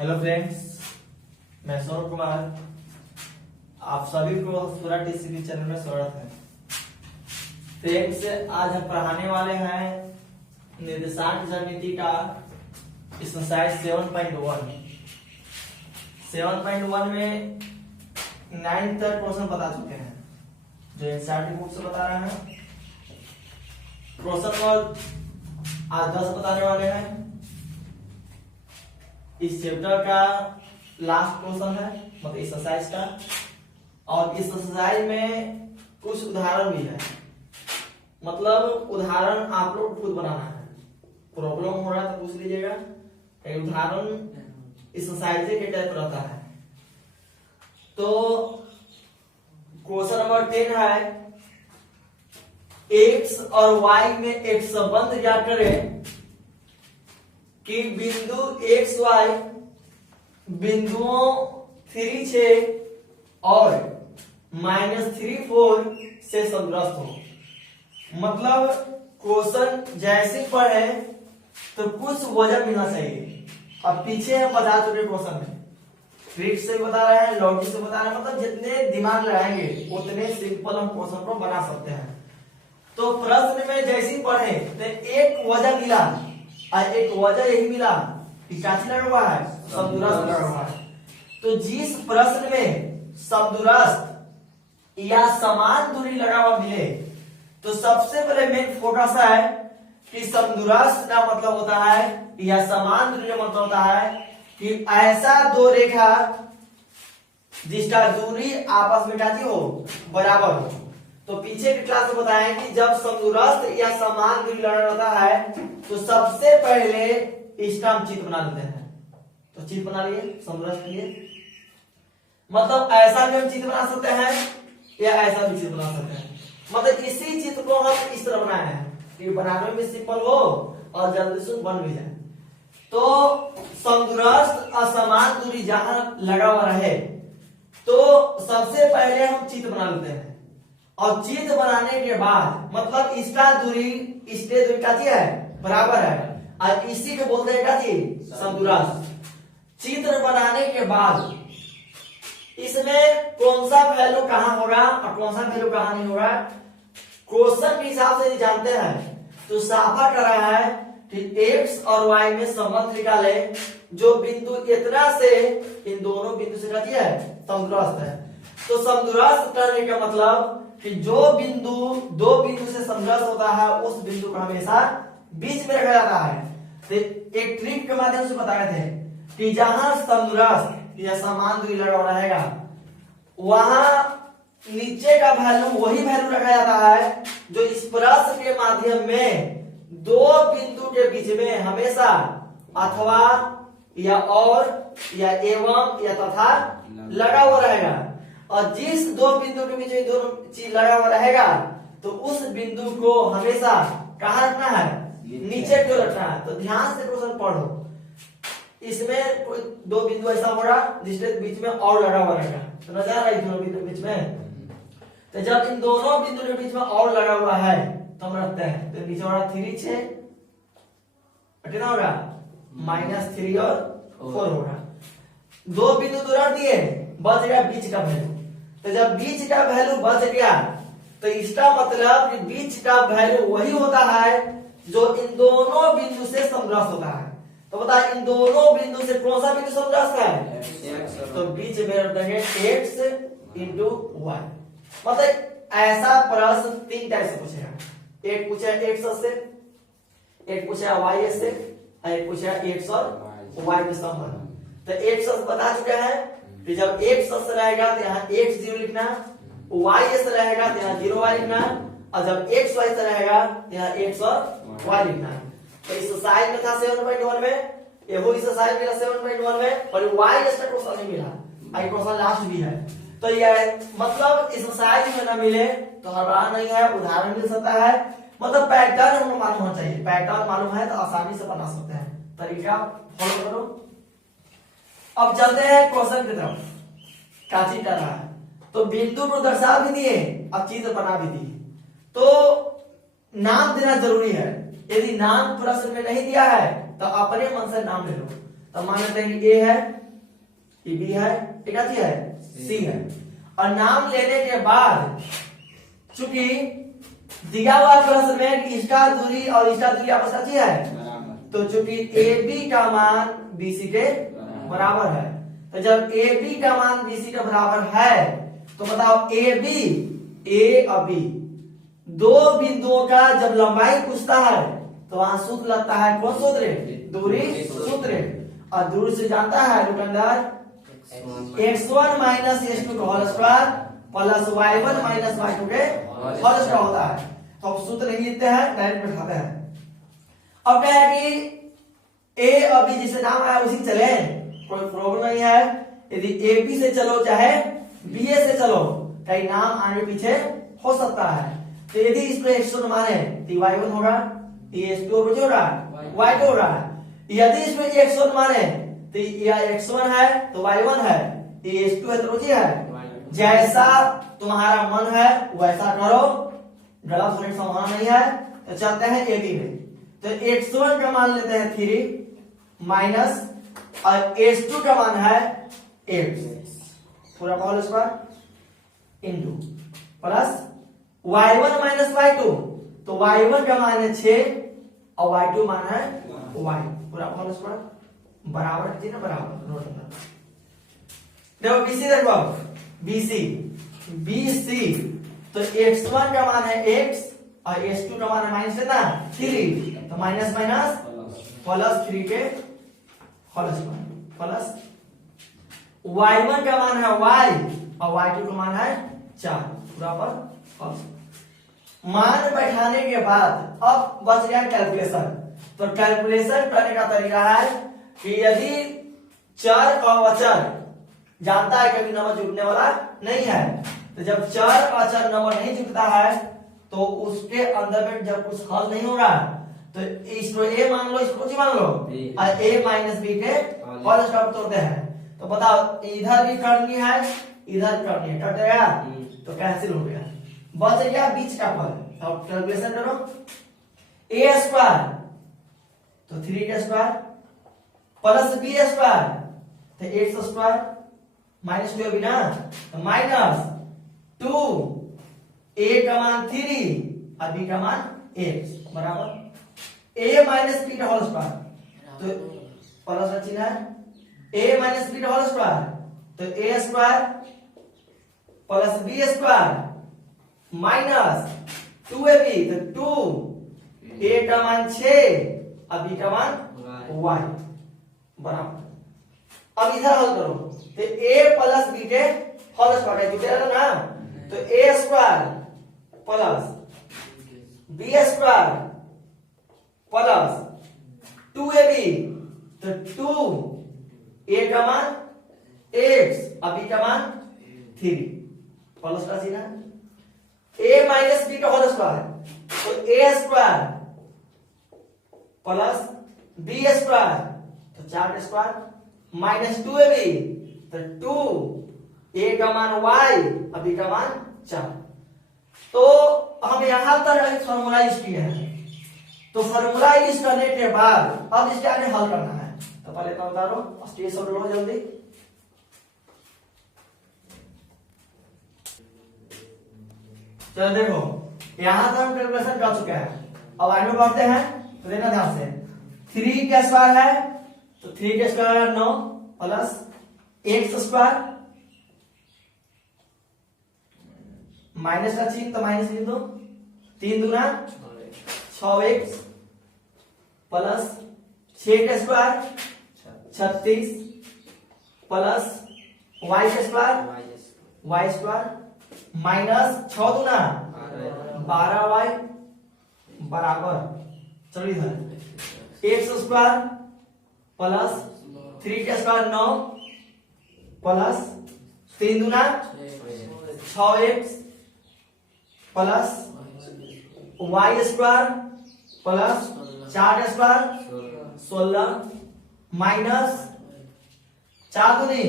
Hello friends, मैं सौरभ कुमार। आप सभी को सूरा टीसीपी चैनल में स्वागत है। फ्रेंड्स, आज हम पढ़ाने वाले हैं निर्देशांक ज्यामिति का एक्सरसाइज 7.1। 7.1 में 9 तक क्वेश्चन बता चुके हैं, जो एनसीईआरटी बुक से बता रहे हैं। क्वेश्चन नंबर आज 10 बताने वाले हैं। इस चैप्टर का लास्ट क्वेश्चन है, मतलब एक्सरसाइज का। और इस एक्सरसाइज में कुछ उदाहरण भी है, मतलब उदाहरण आप लोग खुद बनाना है। प्रॉब्लम हो रहा है तो पूछ लीजिएगा। एक उदाहरण एक्सरसाइज के टाइप रहता है। तो क्वेश्चन नंबर 10 है, एक्स और वाई में एक संबंध ज्ञात करें कि बिंदु एक्स वाई बिंदुओं 3, 6 और -3, 4 से समग्रस्त हो। मतलब क्वेश्चन जैसे पढ़े तो कुछ वजह मिलना चाहिए। अब पीछे हम बता चुके क्वेश्चन में, ट्रिक से बता रहे हैं, लॉजिक से बता रहे हैं। मतलब जितने दिमाग लगाएंगे उतने सिंपल हम क्वेश्चन को बना सकते हैं। तो प्रश्न में जैसे पढ़े तो एक वजह मिला, और एक वजह यही मिला कि क्या लगा हुआ है, समदूरस्थ लगा हुआ है। तो जिस प्रश्न में समदूरस्थ या समान दूरी लगा हुआ मिले, तो सबसे पहले मेन फोकस है कि समदूरस्थ का मतलब होता है या समान दूरी का मतलब होता है कि ऐसा दो रेखा जिसका दूरी आपस में क्या हो, बराबर हो। तो पीछे की क्लास में बताया कि जब समदूरस्थ या समान दूरी लगा होता है तो सबसे पहले इसका हम चित्र बना लेते हैं। तो चित्र बना लिए समदूरस्थ के लिए, मतलब ऐसा भी हम चित्र बना सकते हैं या ऐसा भी चित्र बना सकते हैं। मतलब इसी चित्र को हम इस तरह बनाए हैं कि बनाने में सिंपल हो और जल्दी से बन भी जाए। तो समदूरस्थ असमान दूरी जहां लगा हुआ रहे तो सबसे पहले हम चित्र बना लेते हैं। और चित्र बनाने के बाद मतलब इसका दूरी इसके दूरी का है, बराबर है, और इसी को बोलते हैं क्या जी, समदूरस्थ। चित्र बनाने के बाद इसमें कौन सा वैल्यू कहां होगा और कौन सा वैल्यू कहां नहीं होगा, क्वेश्चन के हिसाब से जानते हैं। तो साफा कर रहा है कि एक्स और वाई में संबंध निकाले जो बिंदु इतना से इन दोनों बिंदु से क्या है, समदूरस्थ है। तो समदूरस्थ करने का मतलब कि जो बिंदु दो बिंदु से समदूरस्थ होता है उस बिंदु को हमेशा बीच में रखा जाता है। तो एक ट्रिक के माध्यम से बताए थे कि जहां समदूरस्थ या समान दूरी लगा हुआ रहेगा वहां नीचे का वैल्यू वही वैल्यू रखा जाता है जो इस प्रश्न के माध्यम में दो बिंदु के बीच में हमेशा अथवा या और या एवं या तथा लगा हुआ रहेगा। और जिस दो बिंदु के बीच में दोनों चीज लगा हुआ रहेगा तो उस बिंदु को हमेशा कहां रखना है, नीचे क्यों रखना है। तो ध्यान से क्वेश्चन पढ़ो। इसमें कोई दो बिंदु ऐसा होगा जिसके बीच में और लगा हुआ रहेगा, तो नजर आ रहा है दोनों बिंदु के बीच में। तो जब इन दोनों बिंदु के बीच में और लगा हुआ है तो हम रखते हैं। तो नीचे होगा 3, 6 कितना होगा, -3 और 4 होगा। दो बिंदु तो रख दिए, बच गया बीच का वैल्यू। तो जब बीच का वैल्यू बच गया तो इसका मतलब कि बीच का वैल्यू वही होता है जो इन दोनों बिंदु से समदूरस्थ होता है। तो बता, इन दोनों बिंदु से कौन सा बिंदु समदूरस्थ है, तो बीच में रख देंगे x × y। मतलब ऐसा प्रश्न 3 टाइप से पूछेगा। एक पूछा x से, एक पूछा y से, और एक पूछा x और y में संबंध। तो x बता चुका है कि जब x रहेगा तो यहाँ x 0 लिखना, y से रहेगा तो यहाँ 0y लिखना, और जब x y से रहेगा तो यहाँ x और y लिखना। तो इस साइड में था 7.1 में, एहो इस साइड में 7.1 में, और y इसका क्वेश्चन नहीं मिला, आई क्वेश्चन लास्ट भी है। तो यह मतलब इस साइड में ना मिले तो हड़बड़ा नहीं है, उदाहरण मिल सकता है। मतलब पैटर्न हमें मालूम होना चाहिए। पैटर्न मालूम है तो आसानी से बना सकते हैं। तरीका फॉलो करो। अब चलते हैं क्वेश्चन की तरफ। क्या चीज कर रहा है, तो बिंदु को दर्शा भी दिए और चित्र बना भी दिए, तो नाम देना जरूरी है। यदि नाम प्रश्न में नहीं दिया है तो अपने मन से नाम ले लो। तो मान लेते हैं कि ए है, ये बी है, एक अच्छी है सी है। और नाम लेने के बाद चूंकि दिया हुआ प्रश्न में कि इसका दूरी और इसका दूरी आपस अच्छी है, तो चूंकि ए बी का मान बी सी के बराबर है, तो जब ए बी का मान बी सी के बराबर है तो बताओ ए बी, ए और बी दो बिंदुओं का जब लंबाई पूछता है तो वहां सूत्र लगता है, कौन सूत्र? दूरी सूत्र। और दूरी से जानता है root under x1 minus x2 का whole square plus y1 minus y2 के होल स्क्वायर होता है। तो अब सूत्र नहीं लिखते हैं, डायरेक्ट बैठाते हैं। अब क्या है कि ए और बी जिसे नाम आया उसी चले, कोई प्रॉब्लम नहीं है। यदि ए बी से चलो चाहे बी ए से चलो, कई नाम आगे पीछे हो सकता है। तो यदि इसमें x1 माने तो y1 होगा, ये x2 बचे होगा, y2 होगा। यदि इसमें x1 माने तो यह x1 है तो y1 है, ये x2 है तो बचे है। जैसा तुम्हारा मन है वैसा करो, गलत होने की संभावना नहीं है। तो चलते हैं ए बी में। तो x1 का मान लेते हैं 3 माइनस और x2 का मान है 8 पूरा whole square into plus y1 minus y2, तो y1 का मान है 6 और y2 मान है y पूरा होल स्क्वायर बराबर कितना बराबर नोट करना। देखो बीसी देखो, बीसी बीसी तो x1 का मान है x और x2 का मान है माइनस कितना 3, तो माइनस माइनस प्लस 3 के होल स्क्वायर प्लस y1 का मान है y और y2 का मान है 4 पूरा पर मान बैठाने के बाद अब बच गया कैलकुलेशन। तो कैलकुलेशन करने का तरीका है कि यदि चर और अचर जानता है कभी नंबर जुटने वाला नहीं है, तो जब चर और अचर नंबर नहीं जुटता है तो उसके अंदर में जब कुछ हल नहीं होगा तो इसको ए मान लो, इसको जी मान लो और ए माइनस बी के होल स्क्वायर तोड़ते हैं। तो बताओ इधर भी करनी है इधर करनी है, कट गया तो कैंसिल हो गया, बच गया बीच का पद। अब कैलकुलेशन करो, ए स्क्वायर तो 3 का स्क्वायर प्लस बी स्क्वायर तो 8 स्क्वायर माइनस 2 बिना तो माइनस 2 ए का मान 3 और बी का मान 8 बराबर ए माइनस बी का होल स्क्वायर, तो प्लस का चिन्ह है ए माइनस बी का होल स्क्वायर तो a square plus B square minus 2ab तो 2 ए का मान 6 और बी का मान y बराबर। अब इधर हल करो तो a प्लस बी के होल स्क्वायर जुटेगा ना, तो a square plus B square plus 2ab तो 2 a का मान 8 और बी का मान 3 प्लस का चिन्ह a माइनस बी का होल स्क्वायर तो a square plus B square तो 4 का स्क्वायर माइनस 2ab तो 2 a का मान y और b का मान 4। तो हम यहां तक फॉर्मूला यूज किए हैं। तो फॉर्मूला यूज करने के बाद अब इसके आगे हल करना है। तो पहले तो उतारो स्टेज और लो जल्दी। चलो देखो यहां तक हम कैलकुलेशन कर चुके हैं, अब आगे बढ़ते हैं। तो देखना ध्यान से 3 का स्क्वायर है तो 3 का square 9 plus x square minus का चिन्ह तो माइनस लिख दो 3 दूना 6x प्लस 6 का स्क्वायर 36 प्लस y का स्क्वायर y स्क्वायर माइनस 6 दूना 12y बराबर, चलो इधर x स्क्वायर प्लस 3 का स्क्वायर 9 प्लस 3 दूना 6x plus y square plus 4 का स्क्वायर 16 माइनस 4 दूनी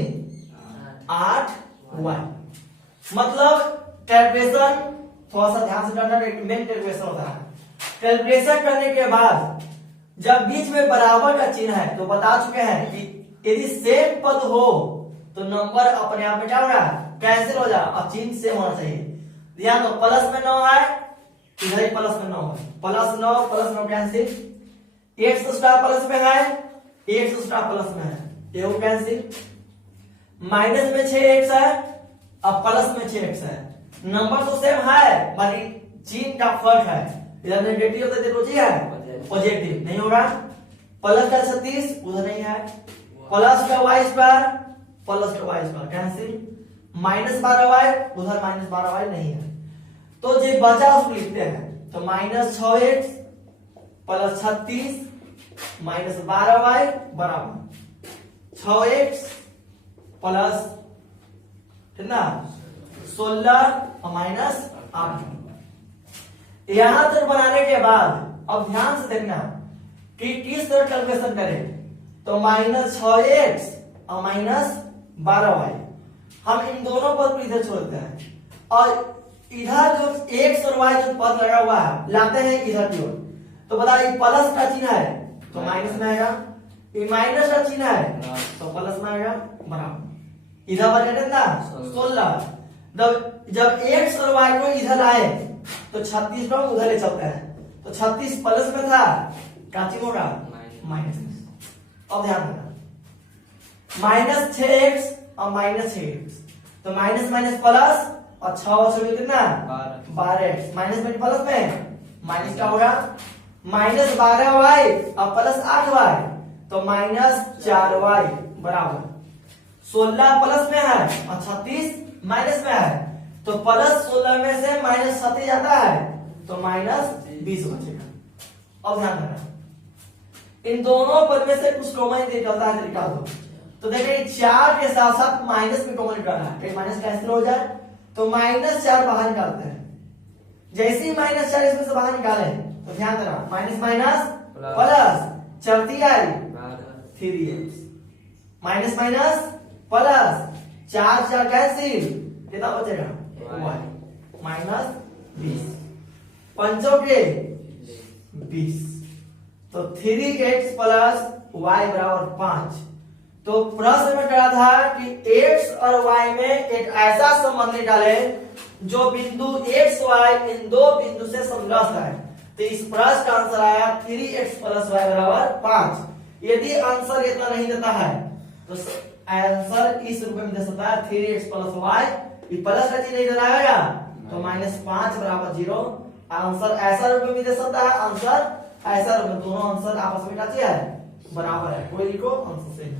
8y। मतलब कैलकुलेशन थोड़ा सा ध्यान से करना, मेन कैलकुलेशन होता है। कैलकुलेशन करने के बाद जब बीच में बराबर का चिन्ह है तो बता चुके हैं कि यदि सेम पद हो तो नंबर अपने आप में क्या होगा, कैंसिल हो जाए और चिन्ह सेम होना चाहिए। ध्यान दो, प्लस में 9 है, इधर ही प्लस में 9 है, plus 9 cancel. X star plus में है, एक्स स्टार प्लस में है, ये वो कैंसिल। माइनस में 6x है अब प्लस में 6x है, नंबर तो सेम है बाकी चिन्ह का फर्क है, इधर नेगेटिव होता है तो है पॉजिटिव नहीं होगा। प्लस का 36 उधर नहीं है, प्लस का y स्क्वायर प्लस का y square cancel. Minus 12y उधर माइनस 12y नहीं है, तो जो बचा उसको लिखते हैं। तो minus 6x plus 36 minus 12y बराबर 6x प्लस कितना 16 और माइनस 8। यहां तक बनाने के बाद अब ध्यान से देखना कि किस तरह कैलकुलेशन करें। तो माइनस 6x और माइनस 12y, हम इन दोनों पद को इधर छोड़ते हैं और इधर जो x और y जो पद लगा हुआ है लाते हैं इधर की ओर। तो बताइए प्लस का चिन्ह है तो माइनस में आएगा, ये माइनस का चिन्ह है तो प्लस में आएगा बराबर। इधर बचा ना 16, जब x और y को इधर लाए तो 36 को उधर ले चलते हैं, तो 36 प्लस में था क्या चिन्ह होगा माइनस। अब ध्यान देना माइनस 6x और माइनस 6x, तो माइनस माइनस प्लस और 6 से कितना 12x, माइनस में प्लस में माइनस क्या होगा माइनस 12y और प्लस 8y, तो माइनस 4y बराबर 16 प्लस में है और 36 माइनस में है, तो प्लस 16 में से माइनस 37 जाता है तो माइनस 20 बचेगा। अब ध्यान देना इन दोनों पद में से कुछ कॉमन निकलता है, निकाल दो। तो देखिए 4 के साथ साथ माइनस में कॉमन निकालना है, माइनस कैंसिल हो जाए तो माइनस 4 बाहर निकालते हैं। जैसे ही माइनस 4 इसमें से बाहर निकाले तो ध्यान देना माइनस माइनस प्लस चलती आई 3x, minus minus plus 4 4 cancel, कितना बचेगा y माइनस 20, पंचों के 20, तो 3x प्लस y बराबर 5। तो प्रश्न में कहा था कि x और y में एक ऐसा संबंध निकाले जो बिंदु x y इन दो बिंदु से समग्रस्त है। तो इस प्रश्न का आंसर आया 3x प्लस y बराबर 5। यदि आंसर इतना नहीं देता है तो आंसर इस रूप में दे सकता है 3x प्लस y, प्लस का चिन्ह नहीं देना है तो माइनस 5 बराबर 0। आंसर ऐसा रूप में भी दे सकता है, आंसर ऐसा रूप में, दोनों आंसर आपस में क्या है बराबर है, कोई लिखो आंसर सही है।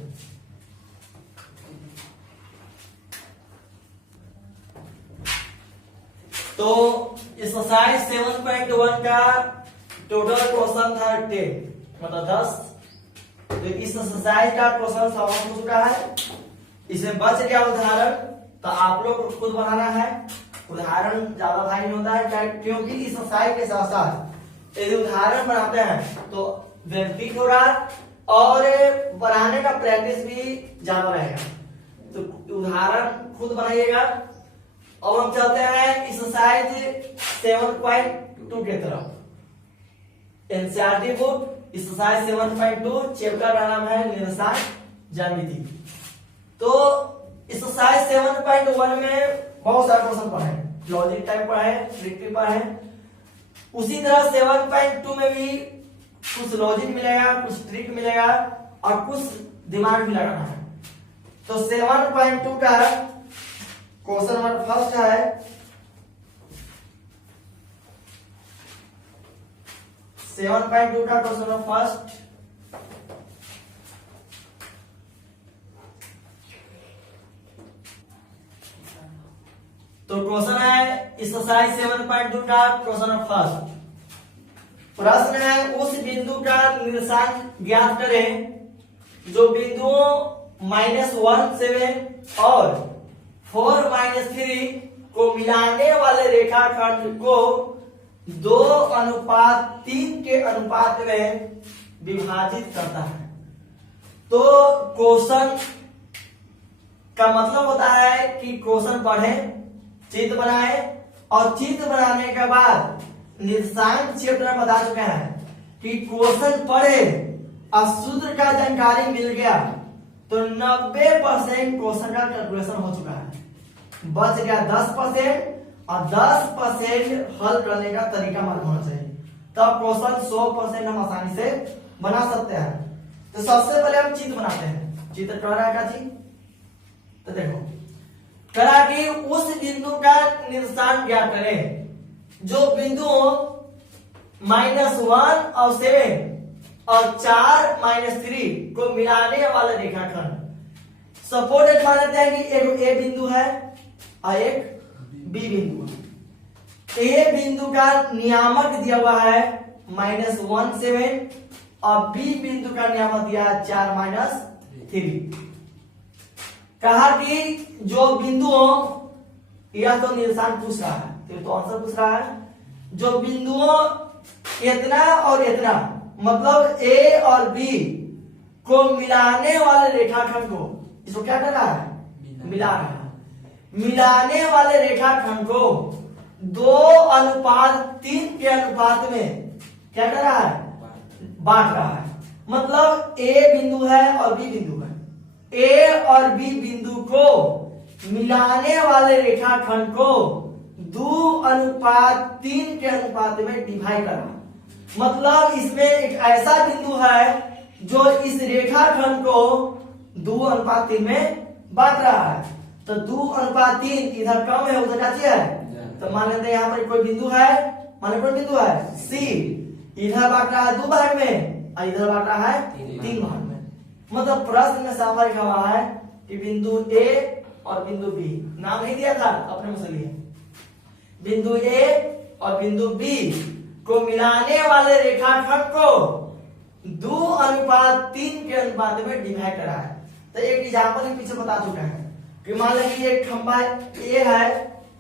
तो एक्सरसाइज 7.1 का टोटल क्वेश्चन था 10 मतलब 10। तो इस एक्सरसाइज का क्वेश्चन समाप्त हो चुका है। इसमें बच गया उदाहरण, तो आप लोग को खुद बनाना है। उदाहरण ज्यादा भारी नहीं होता है क्योंकि इस एक्सरसाइज के साथ साथ यदि उदाहरण बनाते हैं तो व्यक्ति थोड़ा और बनाने का प्रैक्टिस भी ज्यादा रहेगा। तो उदाहरण खुद बनाइएगा। अब हम चलते हैं एक्सरसाइज 7.2 के तरफ। एनसीईआरटी बुक एक्सरसाइज 7.2 चैप्टर का नाम है निरसान ज्यामिति। तो एक्सरसाइज 7.1 में बहुत सारे क्वेश्चन पढ़े, लॉजिक टाइप पढ़े, ट्रिक भी पढ़े। उसी तरह 7.2 में भी कुछ लॉजिक मिलेगा, कुछ ट्रिक मिलेगा और कुछ दिमाग भी लगाना है। तो 7.2 का क्वेश्चन नंबर फर्स्ट है, सेवन पॉइंट 2 का क्वेश्चन नंबर फर्स्ट। तो क्वेश्चन है एक्सरसाइज 7.2 का क्वेश्चन नंबर फर्स्ट। प्रश्न है उस बिंदु का निर्देशांक ज्ञात करें जो बिंदुओं -1 7 और 4 -3 को मिलाने वाले रेखाखंड को 2:3 के अनुपात में विभाजित करता है। तो क्वेश्चन का मतलब होता है कि क्वेश्चन पढ़ें, चित्र बनाए और चित्र बनाने के बाद निर्देशांक क्षेत्र में बता चुके हैं कि क्वेश्चन पढ़े और सूत्र का जानकारी मिल गया तो 90% क्वेश्चन का कैलकुलेशन हो चुका है, बच गया 10% और 10% हल करने का तरीका मालूम होना चाहिए, तब क्वेश्चन 100% हम आसानी से बना सकते हैं। तो सबसे पहले हम चित्र बनाते हैं। चित्र कर रहा है क्या चीज, तो देखो करा कि उस बिंदु का निर्देशांक ज्ञात करें जो बिंदु -1 और 7 और 4 -3 को मिलाने वाला रेखाखंड। सपोर्टेड मान लेते हैं कि एक ए बिंदु है और एक बी बिंदु है। ए बिंदु का नियामक दिया हुआ है -1 और बी बिंदु का नियामक दिया है 4 -3। कहा कि जो बिंदु या तो निर्देशांक पूछ रहा है, तो आंसर पूछ रहा है जो बिंदुओं इतना और इतना मतलब ए और बी को मिलाने वाले रेखाखंड को, इसको क्या कर रहा है, मिला रहा है। मिलाने वाले रेखाखंड को 2:3 के अनुपात में क्या कर रहा है, बांट रहा है। मतलब ए बिंदु है और बी बिंदु है, ए और बी बिंदु को मिलाने वाले रेखाखंड को 2:3 के अनुपात में डिवाइड कर रहा है। मतलब इसमें एक ऐसा बिंदु है जो इस रेखाखंड को 2:3 में बांट रहा है। तो 2:3 इधर कम है उधर क्या है, तो मान लेते हैं यहाँ पर कोई बिंदु है, मान कोई बिंदु है सी, इधर बांट रहा है 2 भाग में और इधर बांट रहा है 3 भाग में। मतलब प्रश्न में साफ लिखा हुआ है कि बिंदु ए और बिंदु बी, नाम नहीं दिया था अपने में से लिए, बिंदु ए और बिंदु बी को मिलाने वाले रेखाखंड को 2:3 के अनुपात में डिवाइड करा है। तो एक एग्जांपल ही पीछे बता चुका है कि मान लीजिए एक खंभा ए है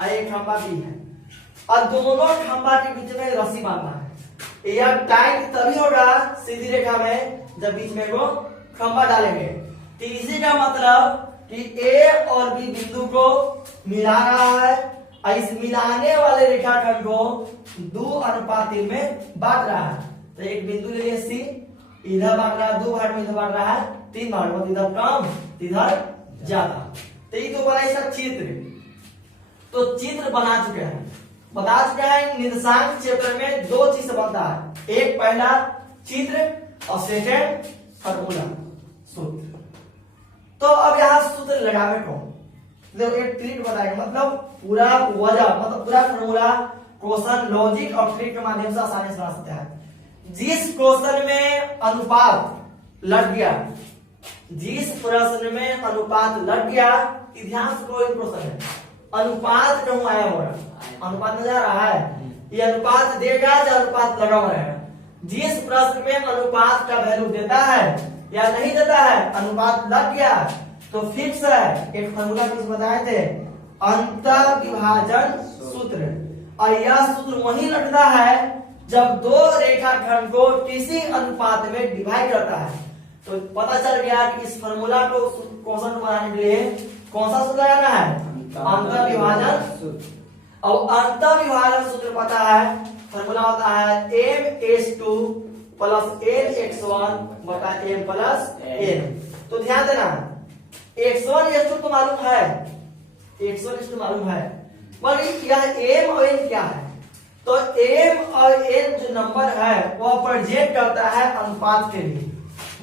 और एक खंभा बी है और दोनों खंभा के बीच में रस्सी बांधना है। यह टाइट तभी होगा सीधी रेखा में जब बीच में वो खंभा डालेंगे। तो इसी का मतलब कि ए और बी बिंदु को मिला रहा है और इस मिलाने वाले रेखाखंड को 2:3 में बांट रहा है। तो एक बिंदु ले लिए सी, इधर बांट रहा है 2 भाग में, इधर बांट रहा है 3 भाग में, इधर कम इधर ज्यादा। तो ये तो बना इसका चित्र। तो चित्र बना चुके हैं, बता चुके हैं। निर्देशांक क्षेत्र में 2 चीज बनता है, एक पहला चित्र और सेकंड फॉर्मूला सूत्र। तो अब यहाँ सूत्र लगावे को देखो एक ट्रिक बताएगा, मतलब पूरा वजह मतलब पूरा फॉर्मूला क्वेश्चन लॉजिक और ट्रिक के माध्यम से आसानी से बना सकते हैं। जिस क्वेश्चन में अनुपात लग गया, जिस प्रश्न में अनुपात लग गया, ध्यान से कोई प्रश्न है अनुपात कहूं आया हो रहा, अनुपात नजर आ रहा है, ये अनुपात देगा या अनुपात लगा हुआ रहेगा। जिस प्रश्न में अनुपात का वैल्यू देता है या नहीं देता है, अनुपात लग गया तो फिक्स है। एक फॉर्मूला किस बताए थे, अंतर विभाजन सूत्र। और यह सूत्र वही लगता है जब 2 रेखाखंड को किसी अनुपात में डिवाइड करता है। तो पता चल गया कि इस फॉर्मूला को क्वेश्चन बनाने के लिए कौन सा सूत्र लगाना है, अंतर विभाजन सूत्र। और अंतर विभाजन सूत्र पता है, फॉर्मूला होता है m(s2 + n(x1) / m + n। तो ध्यान देना, x1 s2 तो मालूम है, x1 s2 मालूम है, पर यह m और n क्या है। तो m और n जो नंबर है वह प्रेजेंट करता है अनुपात के लिए।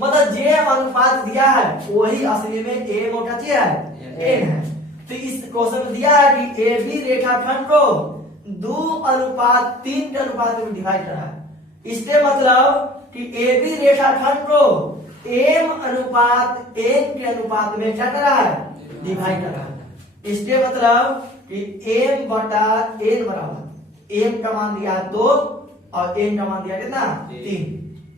मतलब जे अनुपात दिया है वही असली में m और क्या है, n है। तो इस क्वेश्चन में दिया है कि ए बी रेखाखंड को 2:3 के अनुपात में डिवाइड करा है। इसके मतलब कि ए बी रेखाखंड को m/n के अनुपात में क्या करा है, डिवाइड करा है। इसके मतलब कि m/n बराबर m का मान दिया 2 और n का मान दिया कितना 3।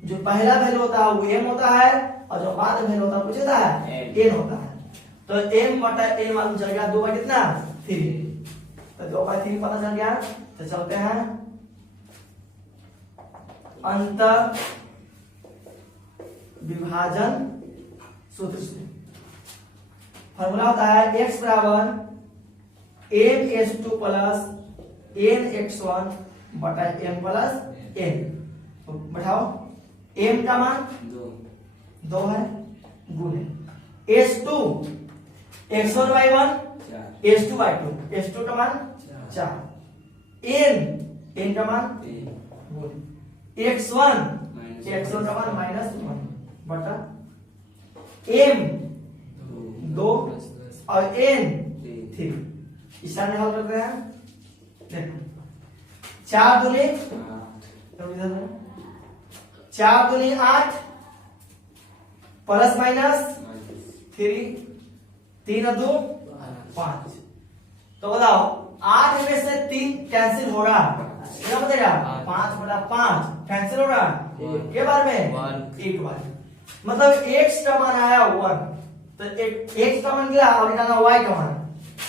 जो पहला वैल्यू होता है वो m होता है और जो बाद वैल्यू होता है कुछ होता है n होता है। तो m/n मालूम चल गया 2 कितना 3। तो 2/3 पता चल गया। तो चलते हैं अंतर विभाजन सूत्र से। फॉर्मूला होता है x बराबर m(s2 + n(x1) / m + n। बैठाओ m का मान 2 है, गुणे S2 x1 y1 S2 y2 S2 का मान 4 n का मान x1 का मान -1 बटा m 2 और n 3। इसका हल करते हैं। देखो 4 दूनी 8 प्लस माइनस 3 3 2 5। तो बताओ 8 में से 3 कैंसिल हो रहा क्या बतेगा 5 बटा 5 कैंसिल हो रहा के बार में एक बार। मतलब x का मान आया 1 तो x का मान गया और निकालना y का मान।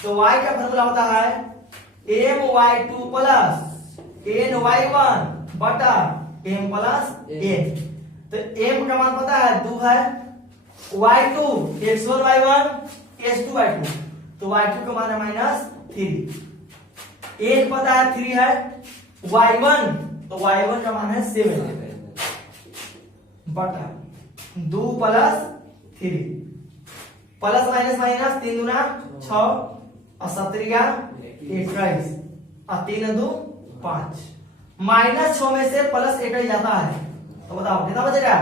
तो y का फॉर्मूला होता है my2 प्लस ny1 बटा m प्लस n। तो m का मान पता है 2 है y2 x1 y1 s2 y2 तो y2 का मान है -3 n पता है 3 है y1 तो y1 का मान है 7 बटा 2 प्लस 3 प्लस माइनस माइनस 3 दूना 6 और 7 का 21 और 3 2 5 -6 में से प्लस 21 जाता है तो बताओ कितना बचेगा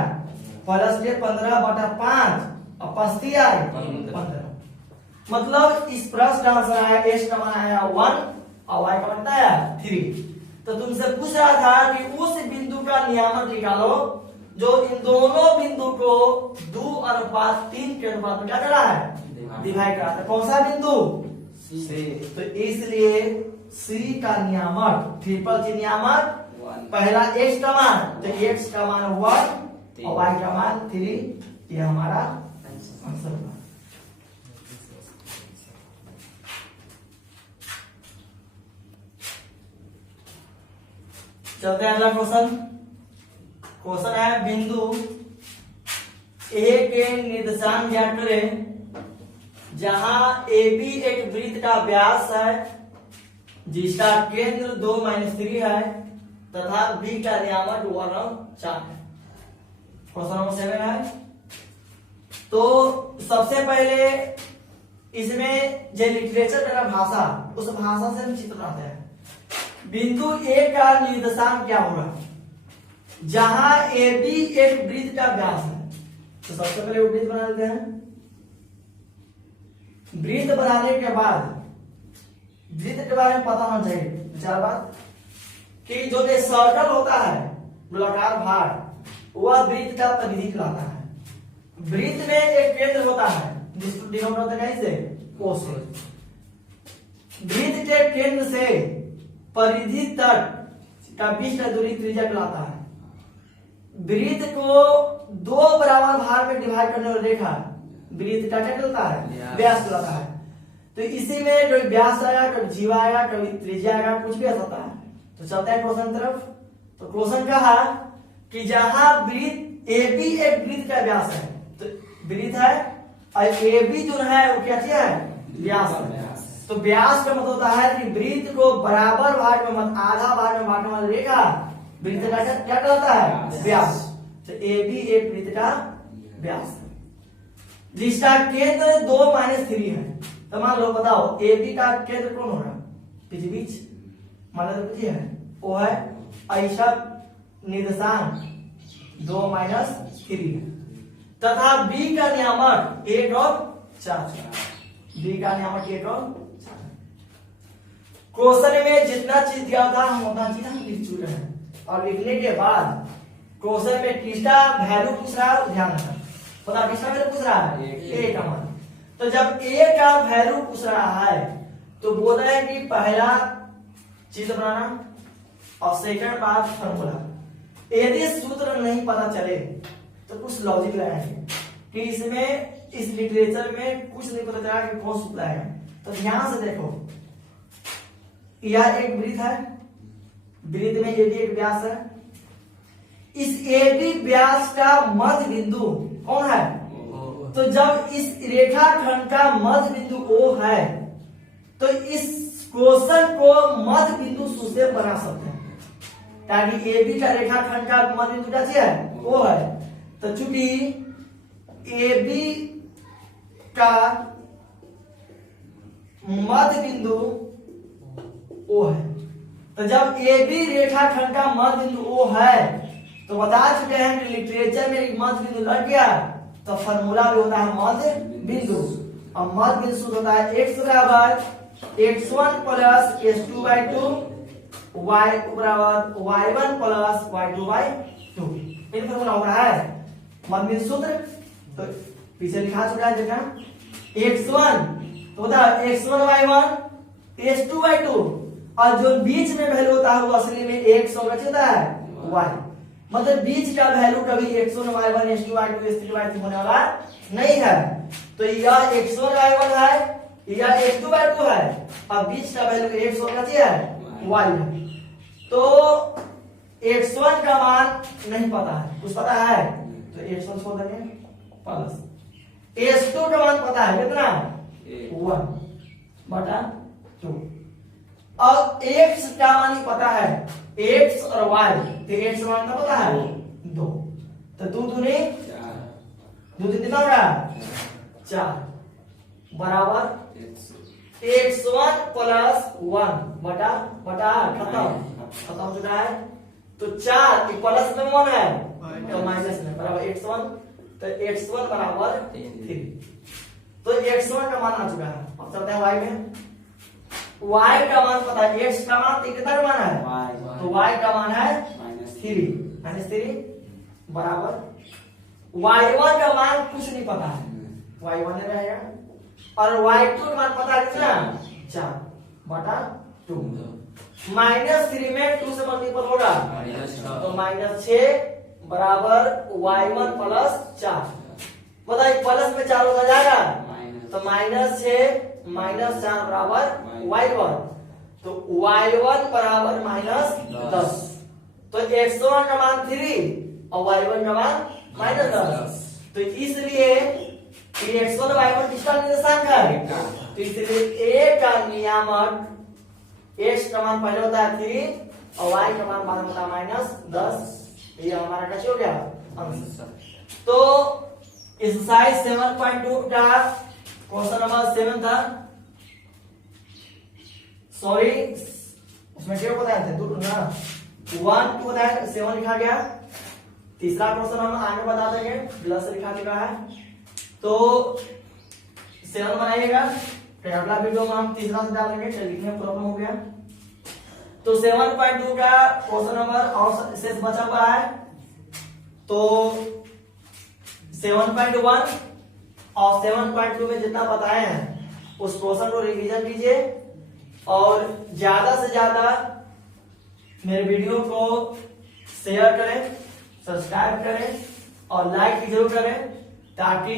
प्लस 15 बटा 5 और 5 आए 15। मतलब इस प्रश्न का आंसर आया s का मान आया 1 और y का मान आया 3। तो तुमसे पूछ रहा था कि उस बिंदु का नियामक निकालो जो इन दोनों बिंदु को 2:3 के अनुपात में क्या करा है डिवाइड करा था। कौन सा बिंदु C। तो इसलिए C का नियामक ट्रिपल C नियामक पहला x का मान तो x का मान 1 और y का मान 3। ये हमारा आंसर हुआ। चलते हैं अगला क्वेश्चन। क्वेश्चन है बिंदु A के निर्देशांक ज्ञात करें जहां AB एक वृत्त का व्यास है जिसका केंद्र 2 -3 है तथा B का नियामक 1/4 है। क्वेश्चन नंबर 7 है। तो सबसे पहले इसमें जो लिटरेचर का भाषा उस भाषा से हम चित्र बनाते हैं। बिंदु A का निर्देशांक क्या होगा जहां AB एक वृत्त का व्यास है। तो सबसे पहले वृत्त बना लेते हैं। वृत्त बनाने के बाद वृत्त के बारे में पता होना चाहिए विचार बात कि जो सर्कल होता है गोलाकार भाग वह वृत्त का परिधि कहलाता है। वृत्त में एक केंद्र होता है जिसको डिनोमिनेटर कैसे O से। वृत्त के केंद्र से परिधि तक का बीच का दूरी त्रिज्या कहलाता है। वृत्त को 2 बराबर भाग में डिवाइड करने वाली रेखा वृत्त का क्या कहलाता है व्यास कहलाता है। तो इसी में कभी व्यास आएगा कभी जीवा आएगा कभी त्रिज्या आएगा कुछ भी आ सकता है। तो चलते हैं क्वेश्चन तरफ। तो क्वेश्चन कहा कि जहां वृत्त AB एक वृत्त का व्यास है तो वृत्त है और AB जो है वो क्या है व्यास है। तो व्यास का मतलब होता है कि वृत्त को बराबर भाग में मत आधा भाग में बांटने वाली रेखा वृत्त का क्या कहलाता है व्यास। तो AB एक वृत्त का व्यास जिसका केंद्र 2 -3 है। तो मान लो बताओ AB का केंद्र कौन होगा बीच मान लो है वो है ऐसा निर्देशांक 2 -3 है तथा B का नियामक 1 और 4। B का नियामक 1 और 4। क्वेश्चन में जितना चीज दिया था हम उतना चीज हम लिख चुके हैं और लिखने के बाद क्वेश्चन में किसका वैल्यू पूछ रहा है ध्यान रखना। पता किसका वैल्यू पूछ रहा है A का मान। तो जब A का वैल्यू पूछ रहा है तो बोल रहा है कि पहला चीज बनाना और सेकंड बात फॉर्मूला। यदि सूत्र नहीं पता चले तो कुछ लॉजिक लगाएंगे कि इसमें इस लिटरेचर में कुछ नहीं पता चला कि कौन सूत्र आएगा। तो ध्यान से देखो यह एक वृत्त है वृत्त में AB एक व्यास है। इस AB व्यास का मध्य बिंदु कौन है तो जब इस रेखाखंड का मध्य बिंदु O है तो इस क्वेश्चन को मध्य बिंदु Q से बना सकते हैं ताकि AB का रेखाखंड का मध्य बिंदु क्या है O है। तो चूंकि AB का मध्य बिंदु O है। तो जब ए बी रेखाखंड का मध्य बिंदु O है तो बता चुके हैं कि लिटरेचर में एक मध्य बिंदु लग गया तो फॉर्मूला भी होता है मध्य बिंदु। और मध्य बिंदु सूत्र होता है x बराबर x1 प्लस x2/2 y बराबर y1 प्लस y2/2। इन फॉर्मूला होता है मध्य बिंदु सूत्र। तो पीछे लिखा चुका है देखा x1 तो होता है x1 y1 x2/2 और जो बीच में वैल्यू होता है वो असली में x और बचता है y। मतलब बीच का वैल्यू कभी x1 y1 x2y2 x3y3 होने वाला नहीं है। तो यह x1 y1 है यह x2y2 है और बीच का वैल्यू x और बची है y है। तो x1 का मान नहीं पता है, कुछ पता है तो x1 छोड़ देंगे प्लस x2 का मान पता है कितना 1/2। अब x का मान ही पता है x और y तो x मान का पता है 2 तो 2 दूनी 2 कितना होगा 4 बराबर x1 प्लस 1 बटा खत्म हो चुका है। तो 4 प्लस में 1 है तो माइनस में बराबर x1 तो x1 बराबर 3। तो x1 का मान आ चुका है। अब चलते हैं y में। y का मान पता है x का मान कितना मान है तो y का मान है -3 बराबर y1 का मान कुछ नहीं पता है y1 रहेगा और y2 का मान पता है कितना 4/2 -3 में 2 से मल्टीपल होगा तो -6 बराबर y1 प्लस 4। बताइए प्लस में 4 होता जाएगा तो -6 -4 बराबर y1 तो y1 बराबर -10। तो x1 का मान 3 और y1 का मान -10। तो इसलिए x1 y1 किसका निर्देशांक है तो इसलिए a का नियामक x का मान पहले होता है 3 और y का मान बाद में होता है -10। ये हमारा कैसे हो गया आंसर। तो एक्सरसाइज 7.2 का क्वेश्चन नंबर 7 था सॉरी उसमें क्या बताया था 2 ना 1 2 बताया 7 लिखा गया। तीसरा क्वेश्चन हम आगे बता देंगे प्लस से लिखा चुका है तो 7 बनाइएगा फिर अगला वीडियो में हम तीसरा से डालेंगे। चलिए लिखने में प्रॉब्लम हो गया। तो 7.2 का क्वेश्चन नंबर और शेष बचा हुआ है तो 7.1 और 7.2 में जितना बताए हैं उस क्वेश्चन को रिवीजन कीजिए और ज्यादा से ज्यादा मेरे वीडियो को शेयर करें सब्सक्राइब करें और लाइक भी जरूर करें ताकि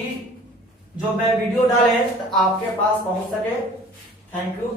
जो मैं वीडियो डाले तो आपके पास पहुंच सके। Thank you.